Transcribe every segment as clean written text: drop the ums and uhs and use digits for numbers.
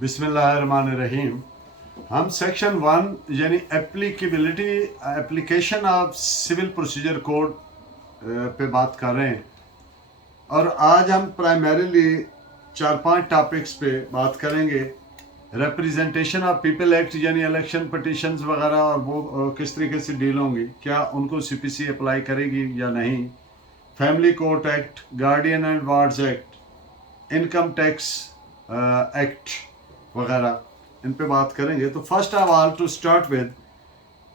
बिस्मिल्लाहिर्रहमानिर्रहीम। हम सेक्शन 1 यानी application of civil procedure code पे बात कर रहे हैं और आज हम प्राइमरीली 4-5 टॉपिक्स पे बात करेंगे। रिप्रेजेंटेशन ऑफ पीपल एक्ट यानी इलेक्शन पटिशन्स वगैरह और वो किस तरीके से डील होंगी, क्या उनको सीपीसी अप्लाई करेगी या नहीं। Family court act, guardian and wards act, income tax act वगैरह इन पे बात करेंगे। तो first of all to start with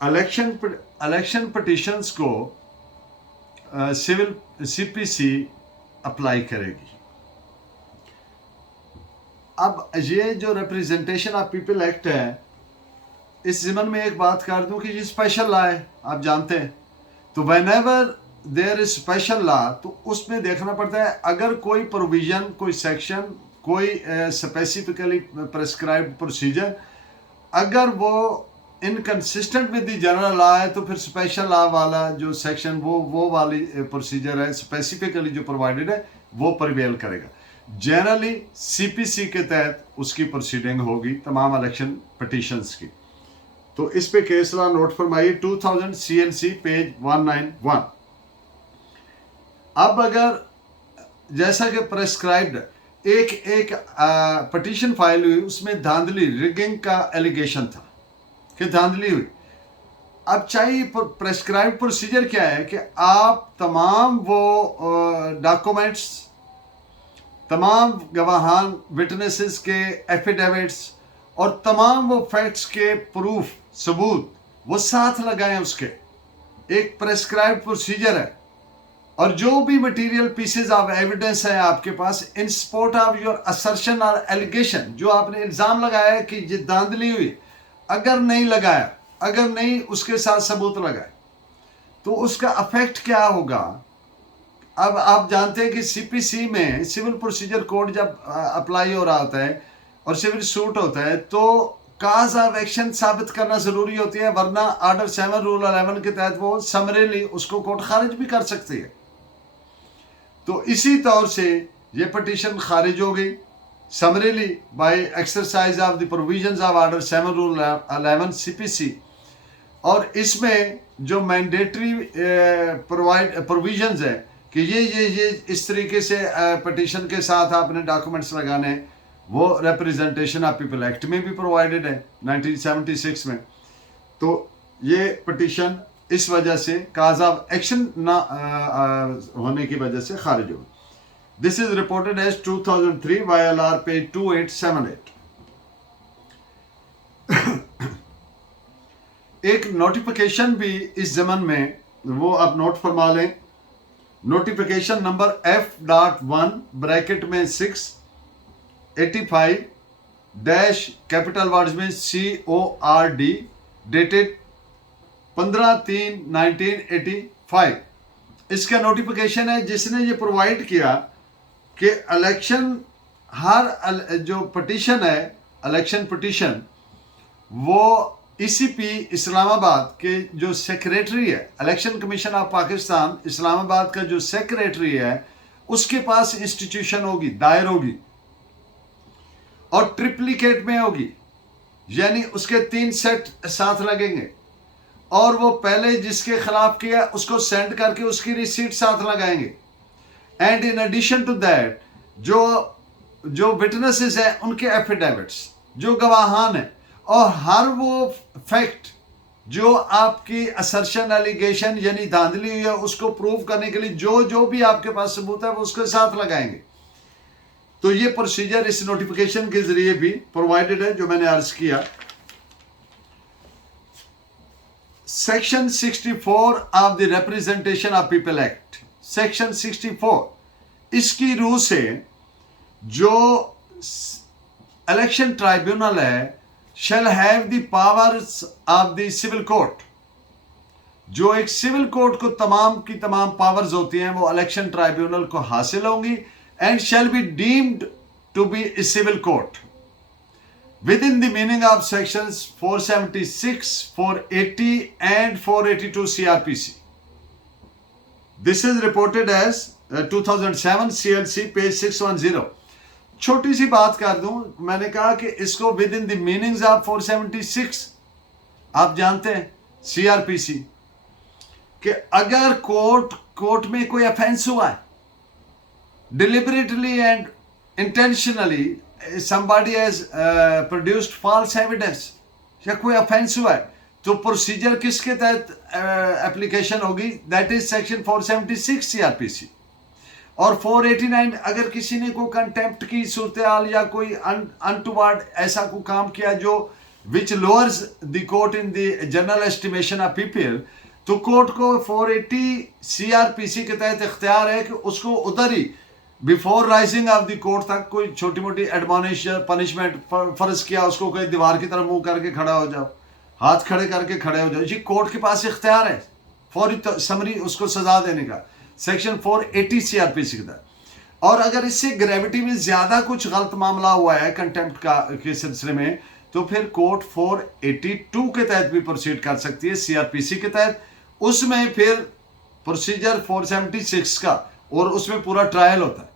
election petitions को सिविल सीपीसी अप्लाई करेगी। अब ये जो रिप्रेजेंटेशन ऑफ पीपल एक्ट है, इस ज़िमन में एक बात कर दूं कि ये स्पेशल लॉ है, आप जानते हैं। तो whenever there is special law तो उसमें देखना पड़ता है अगर कोई प्रोविजन, कोई सेक्शन, कोई स्पेसिफिकली प्रेस्क्राइब्ड प्रोसीजर अगर वो inconsistent with the general law है तो फिर स्पेशल लॉ वाला जो सेक्शन वो वाली प्रोसीजर है स्पेसिफिकली जो प्रोवाइडेड है वो प्रिवेल करेगा। जनरली सीपीसी के तहत उसकी प्रोसीडिंग होगी तमाम इलेक्शन पटिशन्स की। तो इस पे केस लॉ नोट फरमाइए 2000 CLC पेज 191। अब अगर जैसा कि प्रेस्क्राइब्ड एक पटिशन फाइल हुई, उसमें धांधली रिगिंग का एलिगेशन था कि धांधली हुई। अब चाहिए प्रेस्क्राइब्ड प्रोसीजर क्या है कि आप तमाम वो डॉक्यूमेंट्स, तमाम गवाहान विटनेसेस के एफिडेविट्स और तमाम वो फैक्ट्स के प्रूफ सबूत वो साथ लगाएं। उसके एक प्रेस्क्राइब्ड प्रोसीजर है और जो भी मटेरियल पीसेज ऑफ एविडेंस है आपके पास in support of your assertion और एलिगेशन, जो आपने इल्ज़ाम लगाया है कि ये धांधली हुई, अगर नहीं लगाया, अगर नहीं उसके साथ सबूत लगाए तो उसका अफेक्ट क्या होगा। अब आप जानते हैं कि सीपीसी में सिविल प्रोसीजर कोड जब अप्लाई हो रहा होता है और सिविल सूट होता है तो काज ऑफ एक्शन साबित करना जरूरी होती है, वरना ऑर्डर 7 रूल 11 के तहत वो समरेली उसको कोर्ट खारिज भी कर सकती है। तो इसी तौर से ये पटिशन खारिज हो गई summarily by exercise of the provisions of order 7 rule 11 CPC. और इसमें जो मैंडेटरी प्रोविजंस है कि ये इस तरीके से पटिशन के साथ आपने डॉक्यूमेंट्स लगाने हैं, वो रिप्रेजेंटेशन ऑफ पीपल एक्ट में भी प्रोवाइडेड है 1976 में। तो ये पटिशन इस वजह से काज ऑफ एक्शन ना होने की वजह से खारिज हो। This is reported as 2003 YLR page 2878। एक नोटिफिकेशन भी इस जमन में वो आप नोट फरमा लें। नोटिफिकेशन नंबर F.1 ब्रैकेट में 685 डैश कैपिटल वर्ड्स में CORD डेटेड 15/3/1985। इसका नोटिफिकेशन है जिसने ये प्रोवाइड किया कि इलेक्शन हर जो पटिशन है इलेक्शन पटिशन वो ECP इस्लामाबाद के जो सेक्रेटरी है, election commission of Pakistan Islamabad का जो सेक्रेटरी है उसके पास इंस्टीट्यूशन होगी, दायर होगी और ट्रिप्लिकेट में होगी, यानी उसके 3 सेट साथ लगेंगे और वो पहले जिसके खिलाफ किया उसको सेंड करके उसकी रिसीट साथ लगाएंगे। And in addition to that जो विटनेसेस हैं उनके एफिडेविट्स, जो गवाहान है और हर वो फैक्ट जो आपकी असर्शन एलिगेशन यानी धांधली हुई है उसको प्रूव करने के लिए जो भी आपके पास सबूत है वो उसके साथ लगाएंगे। तो ये प्रोसीजर इस नोटिफिकेशन के जरिए भी प्रोवाइडेड है जो मैंने अर्ज किया। Section 64 of the representation of people act, section 64 इसकी रूह से जो इलेक्शन ट्राइब्यूनल है shall have the powers of the civil court। जो एक सिविल कोर्ट को तमाम की तमाम पावर्स होती हैं वो इलेक्शन ट्राइब्यूनल को हासिल होंगी and shall be deemed to be a civil court within the meaning of sections 476, 480 and 482 CRPC। This is reported as 2007 CLC page 610। छोटी सी बात कर दूं, मैंने कहा कि इसको with in the meanings of 476 आप जानते हैं सीआरपीसी कि अगर कोर्ट में कोई ऑफेंस हुआ है, deliberately and intentionally somebody has produced false evidence या कोई ऑफेंस हुआ है, तो प्रोसीजर किसके तहत एप्लीकेशन होगी? That is section 476 CrPC. और 489 अगर किसी ने कोई कंटेम्प्ट की सूरत हाल या कोई अनटुवर्ड ऐसा कोई काम किया जो which lowers the court in the general estimation of people, तो कोर्ट को 480 सीआरपीसी के तहत इख्तियार है कि उसको उधर ही before rising of the court तक कोई छोटी मोटी एडमोनिश पनिशमेंट फर्ज किया, उसको कोई दीवार की तरफ मुंह करके खड़ा हो जाओ, हाथ खड़े करके खड़े हो जाओ, ये कोर्ट के पास इख्तियार है फौरी समरी उसको सजा देने का, सेक्शन 480 सीआरपीसी के तहत। और अगर इससे ग्रेविटी में ज्यादा कुछ गलत मामला हुआ है कंटेम्प्ट का के सिलसिले में, तो फिर कोर्ट 482 के तहत भी प्रोसीड कर सकती है सीआरपीसी के तहत। उसमें फिर प्रोसीजर 476 का और उसमें पूरा ट्रायल होता है।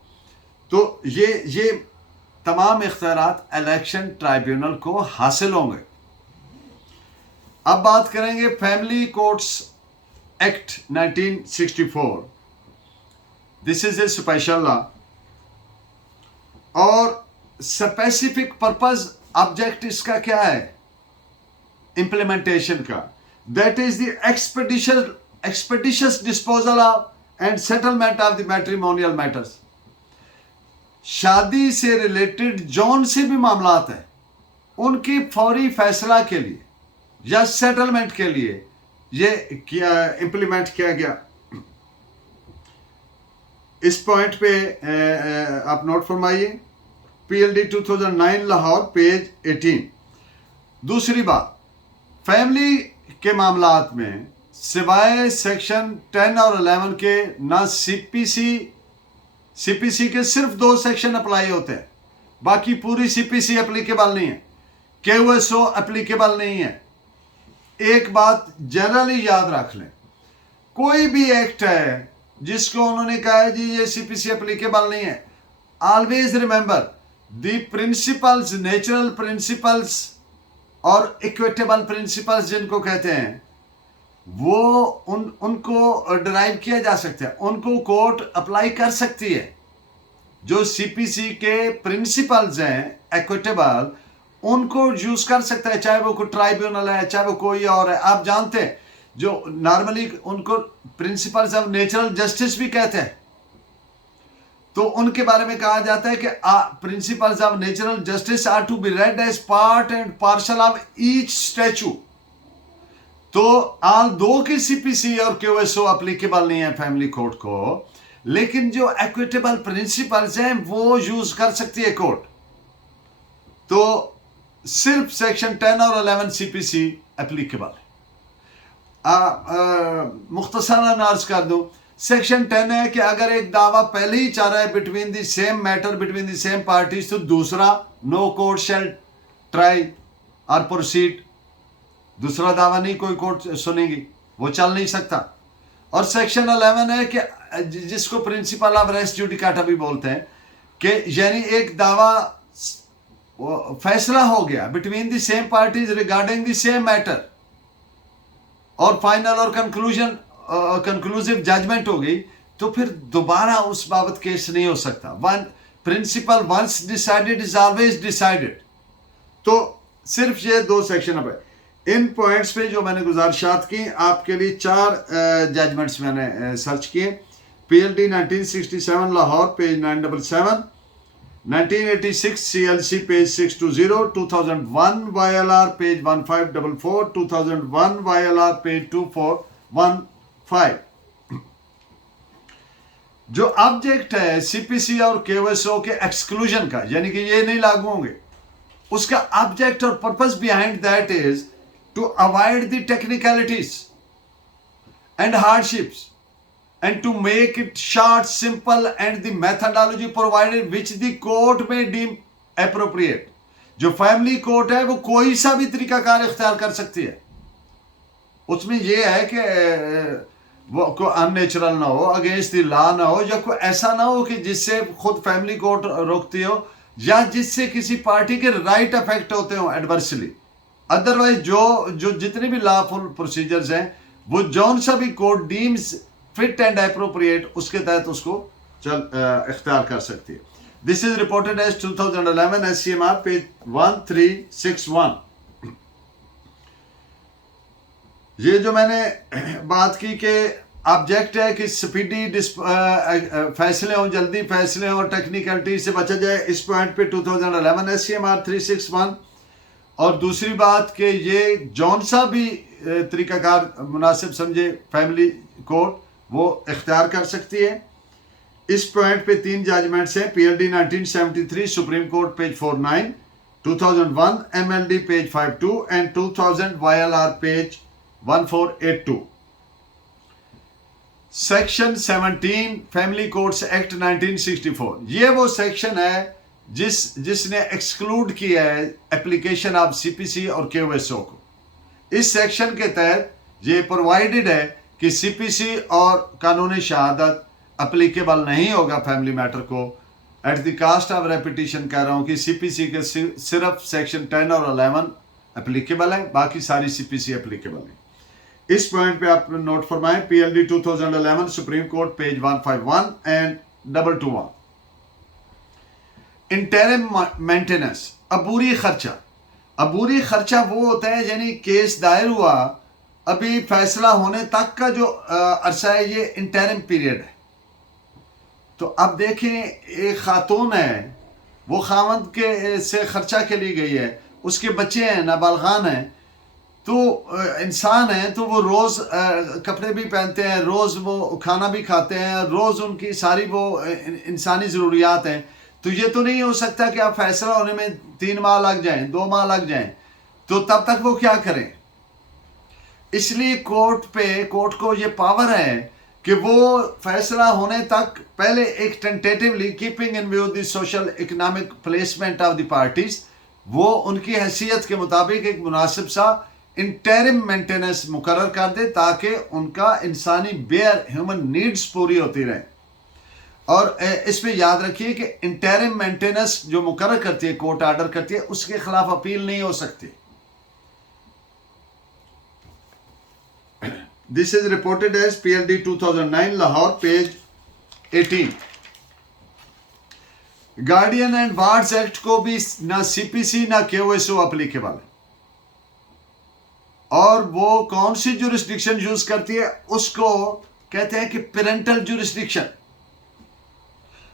तो ये तमाम इख्तियारात इलेक्शन ट्राइब्यूनल को हासिल होंगे। अब बात करेंगे family courts act 1964। This is a special law और स्पेसिफिक पर्पस ऑब्जेक्ट इसका क्या है इंप्लीमेंटेशन का? That is the expeditious disposal of and settlement of the matrimonial matters. शादी से रिलेटेड जौन से भी मामलात हैं उनकी फौरी फैसला के लिए या सेटलमेंट के लिए ये इंप्लीमेंट किया गया। इस पॉइंट पे आप नोट फरमाइए, पीएलडी 2009 लाहौर पेज 18। दूसरी बात, फैमिली के मामलात में सिवाय सेक्शन 10 और 11 के ना सीपीसी के सिर्फ 2 सेक्शन अप्लाई होते हैं, बाकी पूरी सीपीसी एप्लीकेबल नहीं है, केओएसओ एप्लीकेबल नहीं है। एक बात जनरली याद रख लें, कोई भी एक्ट है जिसको उन्होंने कहा है जी ये सीपीसी एप्लीकेबल नहीं है, always remember the principles, natural principles और इक्विटेबल प्रिंसिपल्स जिनको कहते हैं, वो उनको डिराइव किया जा सकता है, उनको कोर्ट अप्लाई कर सकती है। जो सीपीसी के प्रिंसिपल्स हैं इक्विटेबल, उनको यूज कर सकता है, चाहे वो कोई ट्राइब्यूनल है, चाहे वो कोई और है। आप जानते हैं जो नॉर्मली उनको प्रिंसिपल्स ऑफ नेचुरल जस्टिस भी कहते हैं, तो उनके बारे में कहा जाता है कि principles of natural justice are to be read as part and parcel of each statute. तो आल 2 की सीपीसी और क्यूएसओ एप्लीकेबल नहीं है फैमिली कोर्ट को, लेकिन जो इक्विटेबल प्रिंसिपल्स हैं वो यूज कर सकती है कोर्ट। तो सिर्फ सेक्शन 10 और 11 सीपीसी एप्लीकेबल है। मुख्तसरन अर्ज कर दूं, सेक्शन 10 है कि अगर एक दावा पहले ही चाह रहा है between the same matter between the same parties, तो दूसरा नो कोर्ट शैल ट्राई और प्रोसीड, दूसरा दावा नहीं कोई कोर्ट सुनेगी, वो चल नहीं सकता। और सेक्शन 11 है कि जिसको प्रिंसिपल ऑफ रेस जुडिकाटा भी बोलते हैं, कि यानी एक दावा फैसला हो गया between the same parties regarding the same matter और फाइनल और कंक्लूसिव जजमेंट हो गई, तो फिर दोबारा उस बाबत केस नहीं हो सकता। One principle once decided is always decided. तो सिर्फ ये 2 सेक्शन अब है। इन पॉइंट्स पे जो मैंने गुजारिशात की आपके लिए 4 जजमेंट्स मैंने सर्च किए। PLD 1967 Lahore page 977, 1986 CLC page 620, 2001 YLR page 1544, 2001 YLR page 2415। जो ऑब्जेक्ट है सीपीसी और केओएसओ के एक्सक्लूजन का, यानी कि ये नहीं लागू होंगे, उसका ऑब्जेक्ट और purpose behind that is to avoid the technicalities and hardships and to make it short, simple and the methodology provided which the court may deem appropriate। जो फैमिली कोर्ट है वो कोई सा भी तरीकाकार इख्तियार कर सकती है। उसमें ये है कि वो कोई अननेचुरल ना हो, अगेंस्ट द लॉ ना हो, या कोई ऐसा ना हो कि जिससे खुद फैमिली कोर्ट रोकती हो या जिससे किसी पार्टी के राइट अफेक्ट होते हो एडवर्सली। अदरवाइज जो जितने भी लॉफुल प्रोसीजर्स हैं वो जौन सा भी court deems fit and appropriate उसके तहत उसको इख्तियार कर सकती है। This is reported as 2011 SCMR page 1361। ये जो मैंने बात की कि ऑब्जेक्ट है कि स्पीडी फैसले हों, जल्दी फैसले हों, टेक्निकलिटी से बचा जाए, इस पॉइंट पे 2011 SCMR 361। और दूसरी बात कि ये जौन सा भी तरीकाकार मुनासिब समझे फैमिली कोर्ट वो इख्तियार कर सकती है। इस पॉइंट पे 3 जजमेंट्स हैं। PLD 1973 supreme court page 49, 2001 MLD page 52 and 2000 YLR page 1482। Section 17 family courts act 1964 ये वो सेक्शन है जिसने एक्सक्लूड किया है एप्लीकेशन ऑफ CPC और KOSO को। इस सेक्शन के तहत ये प्रोवाइडेड है कि CPC और कानूनी शहादत अप्लीकेबल नहीं होगा फैमिली मैटर को। At the cost of repetition कह रहा हूं कि CPC के सिर्फ सेक्शन 10 और 11 अप्लीकेबल है, बाकी सारी CPC अप्लीकेबल है। इस पॉइंट पे आप नोट फरमाएं। PLD 2011 supreme court page 151 and 221। Interim maintenance, अबूरी खर्चा। अबूरी खर्चा वो होता है यानी केस दायर हुआ अभी फैसला होने तक का जो अरसा है, ये इंटरिम पीरियड है। तो अब देखें एक खातून है, वो खावंद के से खर्चा के लिए गई है, उसके बच्चे हैं, नाबालगान हैं, तो इंसान है तो वो रोज़ कपड़े भी पहनते हैं, रोज़ वो खाना भी खाते हैं, रोज़ उनकी सारी वो इंसानी ज़रूरियात हैं। तो ये तो नहीं हो सकता कि आप फैसला होने में 3 माह लग जाएं, 2 माह लग जाएं, तो तब तक वो क्या करें। इसलिए कोर्ट को ये पावर है कि वो फैसला होने तक पहले एक tentatively keeping in view the social economic placement of the parties, वो उनकी हैसियत के मुताबिक एक मुनासिब सा इंटरिम मेंटेनेंस मुकर्रर कर दे ताकि उनका इंसानी बेयर ह्यूमन नीड्स पूरी होती रहे। और इसमें याद रखिए कि इंटरिम मेंटेनेंस जो मुकर्रर करती है, कोर्ट ऑर्डर करती है, उसके खिलाफ अपील नहीं हो सकती। This is reported as PLD 2009 Lahore page 18। Guardian and wards act को भी ना CPC ना KOSO अप्लीकेबल है। और वो कौन सी जुरिस्डिक्शन यूज करती है, उसको कहते हैं कि पेरेंटल जुरिस्डिक्शन।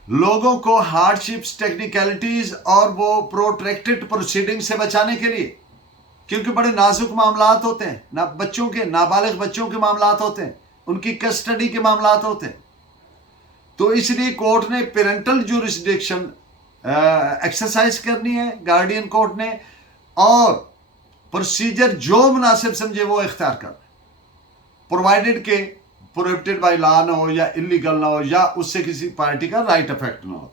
लोगों को हार्डशिप्स, टेक्निकलिटीज और वो प्रोट्रैक्टेड प्रोसीडिंग से बचाने के लिए, क्योंकि बड़े नाजुक मामलात होते हैं, ना बच्चों के, नाबालिग बच्चों के मामलात होते हैं, उनकी कस्टडी के मामलात होते हैं, तो इसलिए कोर्ट ने पेरेंटल जुरिस्डिक्शन एक्सरसाइज करनी है, गार्डियन कोर्ट ने, और प्रोसीजर जो मुनासिब समझे वो इख्तियार कर, प्रोवाइडेड के प्रोहिबिटेड बाय लॉ ना हो या इलीगल ना हो या उससे किसी पार्टी का राइट अफेक्ट ना हो।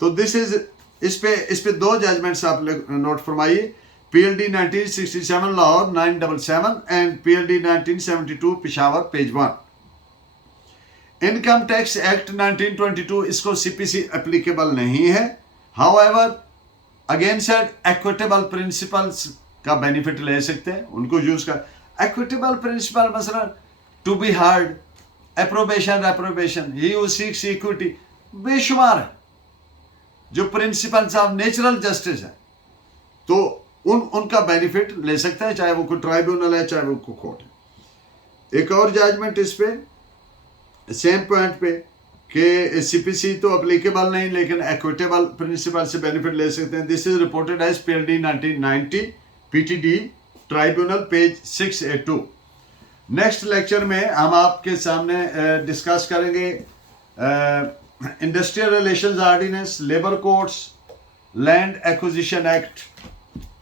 तो दिस इज इस पे 2 जजमेंट्स आप नोट फरमाइए। PLD 1967 Lahore 977 and PLD 1972 Peshawar page 1। Income tax act 1922 इसको CPC एप्लीकेबल नहीं है। However again said equitable principles का बेनिफिट ले सकते हैं, उनको यूज कर। इक्विटेबल प्रिंसिपल मसलन to be heard, approbation, reprobation, he who seeks equity, बेशुमार है जो प्रिंसिपल्स ऑफ नेचुरल जस्टिस है, तो उनका बेनिफिट ले सकता है, चाहे वो कोई ट्राइब्यूनल है चाहे वो कोई कोर्ट है। एक और जजमेंट इस पे सेम पॉइंट पे कि CPC तो अप्लीकेबल नहीं लेकिन इक्विटेबल प्रिंसिपल से बेनिफिट ले सकते हैं। This is reported as PLD 1990 PTD tribunal page 682। Next lecture में हम आपके सामने डिस्कस करेंगे industrial relations ordinance, labour codes, land acquisition act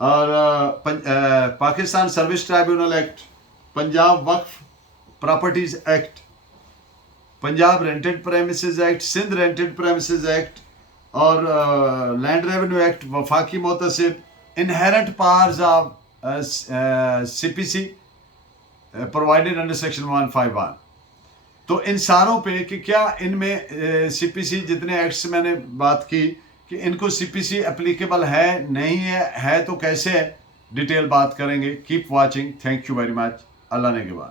और Pakistan service tribunal act, Punjab Waqf properties act, Punjab rented premises act, Sindh rented premises act और land revenue act, Wafaqi Mohtasib, inherent powers of CPC provided under section 151। तो इन सारों पे कि क्या इनमें CPC जितने एक्ट्स मैंने बात की कि इनको सीपीसी एप्लीकेबल है नहीं है तो कैसे है, डिटेल बात करेंगे। Keep watching. Thank you very much. Allah ने के बाद।